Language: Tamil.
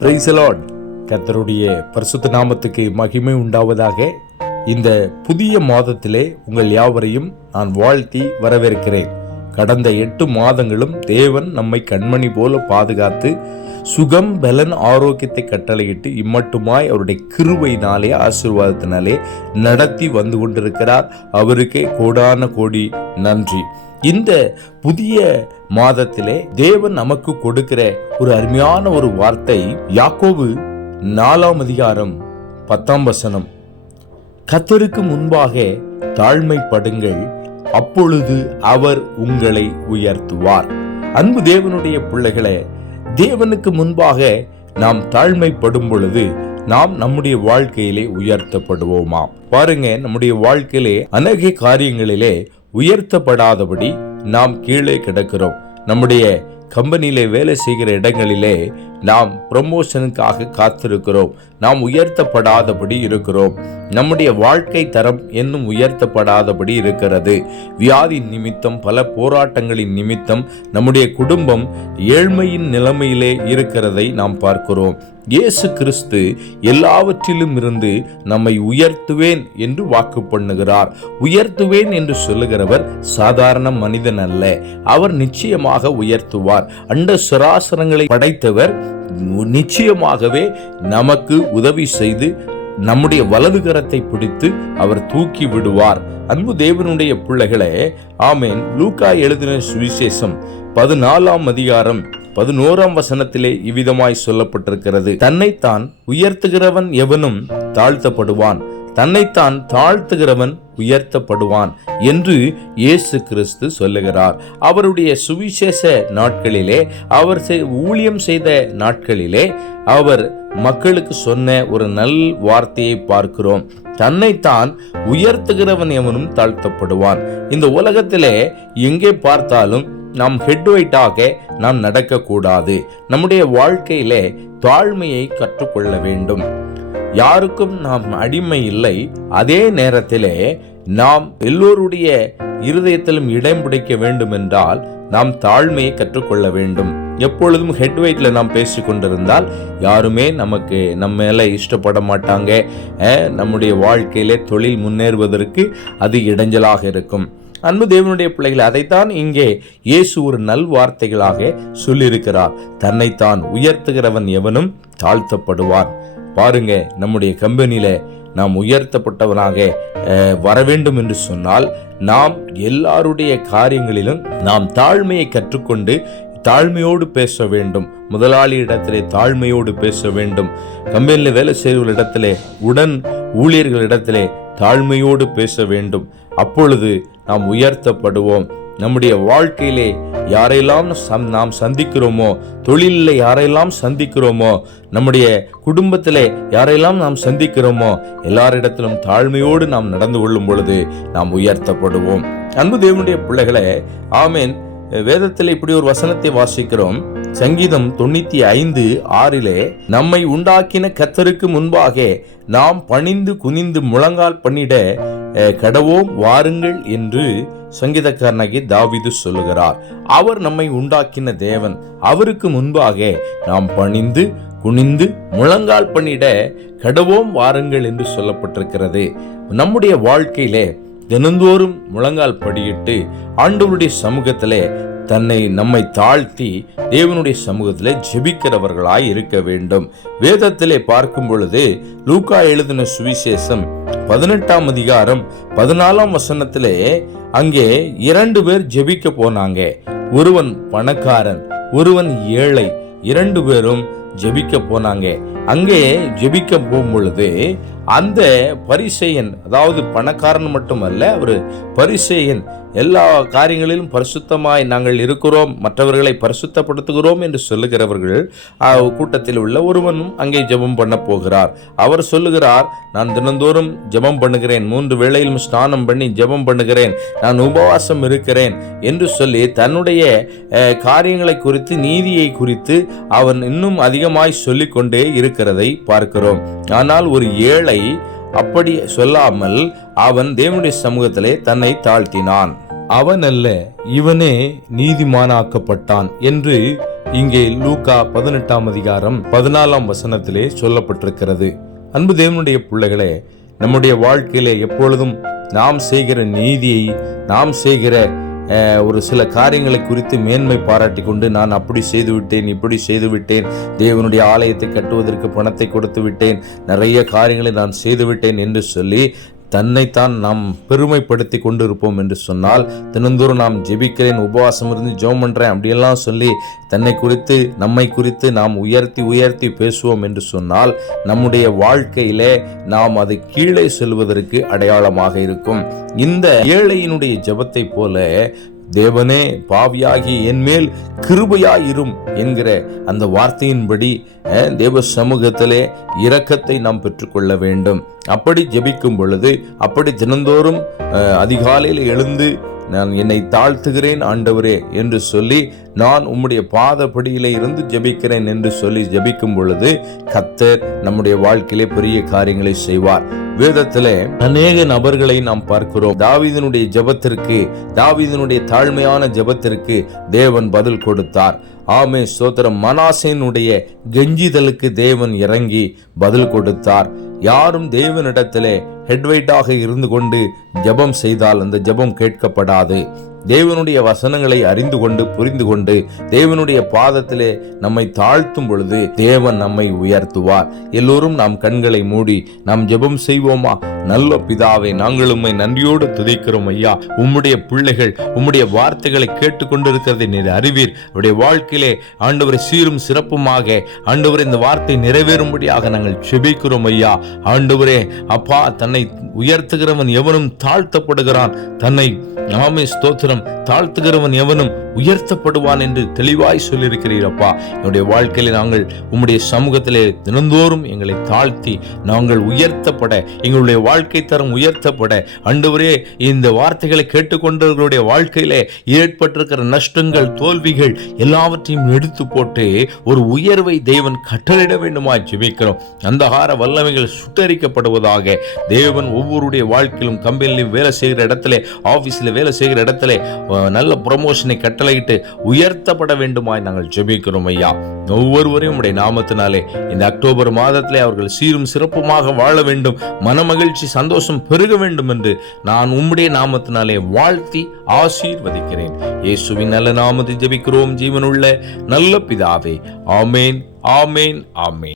Praise the Lord. கர்த்தருடைய பரிசுத்த நாமத்துக்கு மகிமை உண்டாவதாக. இந்த புதிய மாதத்திலே உங்கள் யாவரையும் நான் வாழ்த்தி வரவேற்கிறேன். கடந்த 8 மாதங்களும் தேவன் நம்மை கண்மணி போல பாதுகாத்து சுகம் பலன் ஆரோக்கியத்தை கட்டளையிட்டு இம்மட்டுமாய் அவருடைய கிருபையினாலே ஆசீர்வாதத்தினாலே நடத்தி வந்து கொண்டிருக்கிறார். அவருக்கே கோடான கோடி நன்றி. இந்த புதிய மாதத்திலே தேவன் நமக்கு கொடுக்கிற ஒரு அருமையான ஒரு வார்த்தை யாக்கோபு 4ஆம் அதிகாரம் 10ஆம் வசனம். கர்த்தருக்கு முன்பாக தாழ்மைப்படுங்கள், அப்பொழுது அவர் உங்களை உயர்த்துவார். அன்பு தேவனுடைய பிள்ளைகளே, தேவனுக்கு முன்பாக நாம் தாழ்மைப்படும் பொழுது நாம் நம்முடைய வாழ்க்கையிலே உயர்த்தப்படுவோமா? பாருங்க, நம்முடைய வாழ்க்கையிலே அநேக காரியங்களிலே உயர்த்தப்படாதபடி நாம் கீழே கிடக்கிறோம். நம்முடைய கம்பெனியிலே வேலை செய்கிற இடங்களிலே நாம் ப்ரமோஷனுக்காக காத்திருக்கிறோம். நாம் உயர்த்தப்படாதபடி இருக்கிறோம். நம்முடைய வாழ்க்கை தரம் இன்னும் உயர்த்தப்படாதபடி இருக்கிறது. வியாதி நிமித்தம், பல போராட்டங்களின் நிமித்தம் நம்முடைய குடும்பம் ஏழ்மையின் நிலைமையிலே இருக்கிறதை நாம் பார்க்கிறோம். இயேசு கிறிஸ்து எல்லாவற்றிலும் இருந்து நம்மை உயர்த்துவேன் என்று வாக்கு பண்ணுகிறார். உயர்த்துவேன் என்று சொல்லுகிறவர் சாதாரண மனிதன் அல்ல. அவர் நிச்சயமாக உயர்த்துவார். அண்ட சராசரங்களை படைத்தவர் நிச்சயமாகவே நமக்கு உதவி செய்து நம்முடைய வலது கரத்தை பிடித்து அவர் தூக்கி விடுவார். அன்பு தேவனுடைய பிள்ளைகளே, ஆமேன். லூக்கா எழுதின சுவிசேஷம் 14ஆம் அதிகாரம் 11ஆம் வசனத்திலே இவ்விதமாய் சொல்லப்பட்டிருக்கிறது. தன்னைத்தான் உயர்த்துகிறவன் எவனும் தாழ்த்தப்படுவான், தன்னைத்தான் தாழ்த்துகிறவன் உயர்த்தப்படுவான் என்று இயேசு கிறிஸ்து சொல்லுகிறார். அவருடைய சுவிசேஷ நாட்களிலே, அவர் ஊழியம் செய்த நாட்களிலே அவர் மக்களுக்கு சொன்ன ஒரு நல் வார்த்தையை பார்க்கிறோம். தன்னைத்தான் உயர்த்துகிறவன் எவனும் தாழ்த்தப்படுவான். இந்த உலகத்திலே எங்கே பார்த்தாலும் நாம் ஹெட்வைட்டாக நாம் நடக்கக்கூடாது. நம்முடைய வாழ்க்கையிலே தாழ்மையை கற்றுக்கொள்ள வேண்டும். யாருக்கும் நாம் அடிமை இல்லை. அதே நேரத்திலே நாம் எல்லோருடைய இருதயத்திலும் இடம் பிடிக்க வேண்டும் என்றால் நாம் தாழ்மையை கற்றுக்கொள்ள வேண்டும். எப்பொழுதும் ஹெட்வைட்ல நாம் பேசிக்கொண்டிருந்தால் யாருமே நம்ம மேல இஷ்டப்பட மாட்டாங்க. நம்முடைய வாழ்க்கையிலே தொழில் முன்னேறுவதற்கு அது இடைஞ்சலாக இருக்கும். அன்பு தேவனுடைய பிள்ளைகள், அதைத்தான் இங்கே இயேசு ஒரு நல் வார்த்தைகளாக சொல்லியிருக்கிறார். தன்னைத்தான் உயர்த்துகிறவன் எவனும் தாழ்த்தப்படுவான். பாருங்க, நம்முடைய கம்பெனியில நாம் உயர்த்தப்பட்டவனாக வர வேண்டும் என்று சொன்னால் நாம் எல்லாருடைய காரியங்களிலும் நாம் தாழ்மையை கற்றுக்கொண்டு தாழ்மையோடு பேச வேண்டும். முதலாளி இடத்திலே தாழ்மையோடு பேச வேண்டும். கம்பெனியில் வேலை செய்கிற இடத்திலே, உடன் ஊழியர்களிடத்திலே தாழ்மையோடு பேச வேண்டும். அப்பொழுது நாம் உயர்த்தப்படுவோம். நம்முடைய வாழ்க்கையிலே யாரெல்லாம் நாம் சந்திக்கிறோமோ, தொழிலில் யாரெல்லாம் சந்திக்கிறோமோ, நம்முடைய குடும்பத்திலே யாரெல்லாம் நாம் சந்திக்கிறோமோ, எல்லாரிடத்திலும் தாழ்மையோடு நாம் நடந்து கொள்ளும் பொழுது நாம் உயர்த்தப்படுவோம். அன்பு தேவனுடைய பிள்ளைகளே, ஆமேன். வேதத்தில் இப்படி ஒரு வசனத்தை வாசிக்கிறோம். சங்கீதம் 95:6 நம்மை உண்டாக்கின கர்த்தருக்கு முன்பாக நாம் பணிந்து குனிந்து முழங்கால் பண்ணிட கடவோம் வாருங்கள் என்று சங்கீதக்காரனாகிய தாவீது சொல்லுகிறார். அவர் நம்மை உண்டாக்கின தேவன். அவருக்கு முன்பாக நாம் பணிந்து குனிந்து முழங்கால் பண்ணிட கடவோம் வாருங்கள் என்று சொல்லப்பட்டிருக்கிறது. நம்முடைய வாழ்க்கையிலே தினந்தோறும் முழங்கால் படியிட்டு ஆண்டவருடைய சமூகத்திலே நம்மை தாழ்த்தி தேவனுடைய சமூகத்திலே ஜெபிக்கிறவர்களாய் இருக்க வேண்டும். வேதத்திலே பார்க்கும் பொழுது லூக்கா எழுதின சுவிசேஷம் 18ஆம் அதிகாரம் 14ஆம் வசனத்திலே அங்கே 2 பேர் ஜெபிக்க போனாங்க. ஒருவன் பணக்காரன், ஒருவன் ஏழை. 2 பேரும் ஜெபிக்க போனாங்க. அங்கே ஜெபிக்க போகும் பொழுது அந்த பரிசேயன், அதாவது பணக்காரன் மட்டுமல்ல, ஒரு பரிசேயன், எல்லா காரியங்களிலும் பரிசுத்தமாய் நாங்கள் இருக்கிறோம், மற்றவர்களை பரிசுத்தப்படுத்துகிறோம் என்று சொல்லுகிறவர்கள் கூட்டத்தில் உள்ள ஒருவனும் அங்கே ஜெபம் பண்ண போகிறார். அவர் சொல்லுகிறார், நான் தினந்தோறும் ஜெபம் பண்ணுகிறேன், 3 வேளையிலும் ஸ்நானம் பண்ணி ஜெபம் பண்ணுகிறேன், நான் உபவாசம் இருக்கிறேன் என்று சொல்லி தன்னுடைய காரியங்களை குறித்து, நீதியை குறித்து அவன் இன்னும் அதிகமாய் சொல்லிக்கொண்டே இருக்கிறதை பார்க்கிறோம். ஆனால் ஒரு ஏழை அப்படி சொல்லாமல் அவன் தேவனுடைய சமூகத்திலே தன்னை தாழ்த்தினான். அவன் அல்ல, இவனே நீதிமானாக்கப்பட்டான் என்று இங்கே லூக்கா 18ஆம் அதிகாரம் 14ஆம் வசனத்திலே சொல்லப்பட்டிருக்கிறது. அன்பு தேவனுடைய பிள்ளைகளே, நம்முடைய வாழ்க்கையிலே எப்பொழுதும் நாம் செய்கிற நீதியை, நாம் செய்கிற ஒரு சில காரியங்களை குறித்து மேன்மை பாராட்டி கொண்டு, நான் அப்படி செய்து விட்டேன், இப்படி செய்து விட்டேன், தேவனுடைய ஆலயத்தை கட்டுவதற்கு பணத்தை கொடுத்து விட்டேன், நிறைய காரியங்களை நான் செய்து விட்டேன் என்று சொல்லி தன்னைத்தான் நாம் பெருமைப்படுத்தி கொண்டு இருப்போம் என்று சொன்னால், தினந்தோறும் நாம் ஜெபிக்கிறேன், உபவாசம் இருந்து ஜெபம் பண்றேன் அப்படியெல்லாம் சொல்லி தன்னை குறித்து நம்மை குறித்து நாம் உயர்த்தி பேசுவோம் என்று சொன்னால், நம்முடைய வாழ்க்கையிலே நாம் அது கீழே செல்வதற்கு அடையாளமாக இருக்கும். இந்த ஏழையினுடைய ஜெபத்தை போல தேவனே பாவியாகி என் மேல் கிருபையாயிரும் என்கிற அந்த வார்த்தையின்படி தேவ சமூகத்திலே இரக்கத்தை நாம் பெற்றுக்கொள்ள வேண்டும். அப்படி ஜெபிக்கும் பொழுது, அப்படி தினந்தோறும் அதிகாலையில் எழுந்து நான் என்னை தாழ்த்துகிறேன் ஆண்டவரே என்று சொல்லி, நான் உம்முடைய பாதப்படியிலே இருந்து ஜெபிக்கிறேன் என்று சொல்லி ஜெபிக்கும் பொழுது கர்த்தர் நம்முடைய வாழ்க்கையிலே பெரிய காரியங்களை செய்வார். வேதத்திலே அநேக நபர்களை நாம் பார்க்கிறோம். தாவீதினுடைய ஜெபத்திற்கு, தாவீதினுடைய தாழ்மையான ஜெபத்திற்கு தேவன் பதில் கொடுத்தார். ஆமே ஸ்தோத்திரம். மனாசேனுடைய கெஞ்சிதலுக்கு தேவன் இறங்கி பதில் கொடுத்தார். யாரும் தேவனிடத்திலே ஹெட்வைட்டாக இருந்து கொண்டு ஜெபம் செய்தால் அந்த ஜெபம் கேட்கப்படாது. தேவனுடைய வசனங்களை அறிந்து கொண்டு புரிந்து கொண்டு தேவனுடைய பாதத்திலே நம்மை தாழ்த்தும் பொழுது தேவன் நம்மை உயர்த்துவார். எல்லோரும் நாம் கண்களை மூடி நாம் ஜெபம் செய்வோமா? நல்ல பிதாவே, நாங்கள் உம்மை நன்றியோடு துதிக்கிறோம் ஐயா. உம்முடைய பிள்ளைகள் உம்முடைய வார்த்தைகளை கேட்டுக்கொண்டிருக்கிறதை நீர் அறிவீர். அவருடைய வாழ்க்கையிலே ஆண்டவரை சீரும் சிறப்புமாக ஆண்டவரே இந்த வார்த்தை நிறைவேறும்படியாக நாங்கள் செபிக்கிறோம் ஐயா. ஆண்டவரே அப்பா, தன்னை உயர்த்துகிறவன் எவனும் தாழ்த்தப்படுகிறான், தன்னை நாமே ஸ்தோத்திரம் தாழ்த்துகிறவன் எவனும் உயர்த்தப்படுவான் என்று தெளிவாய் சொல்லியிருக்கிறீரப்பா. என்னுடைய வாழ்க்கையில நாங்கள் உம்முடைய சமூகத்திலே தினந்தோறும் எங்களை தாழ்த்தி நாங்கள் உயர்த்தப்பட, எங்களுடைய வாழ்க்கை தரம் உயர்த்தப்பட, ஆண்டவரே இந்த வார்த்தைகளை கேட்டுக்கொண்டவர்களுடைய வாழ்க்கையிலே ஏற்பட்டிருக்கிற நஷ்டங்கள், தோல்விகள் எல்லாவற்றையும் எடுத்து போட்டு ஒரு உயர்வை தேவன் கட்டளையிட வேண்டுமாய் ஜெபிக்கிறோம். அந்தகார வல்லமைகள் சுட்டரிக்கப்படுவதாக. தேவன் ஒவ்வொருடைய வாழ்க்கையிலும், கம்பெனிலையும் வேலை செய்கிற இடத்துல, ஆபீஸ்ல வேலை செய்கிற இடத்துல நல்ல ப்ரமோஷனை கட்டளையிட்டு உயர்த்தப்பட வேண்டுமாய் நாங்கள் ஜெபிக்கிறோம் ஐயா. ஒவ்வொருவரையும் உடைய நாமத்தினாலே இந்த அக்டோபர் மாதத்திலே அவர்கள் சீரும் சிறப்புமாக வாழ வேண்டும், மனமகிழ்ச்சி சந்தோஷம் பெருக வேண்டும் என்று நான் உம்முடைய நாமத்தினாலே வாழ்த்தி ஆசீர்வதிக்கிறேன். இயேசுவின் நல்ல நாமத்தில் ஜெபிக்கிறோம் ஜீவனுள்ள நல்ல பிதாவே. ஆமேன், ஆமேன், ஆமேன்.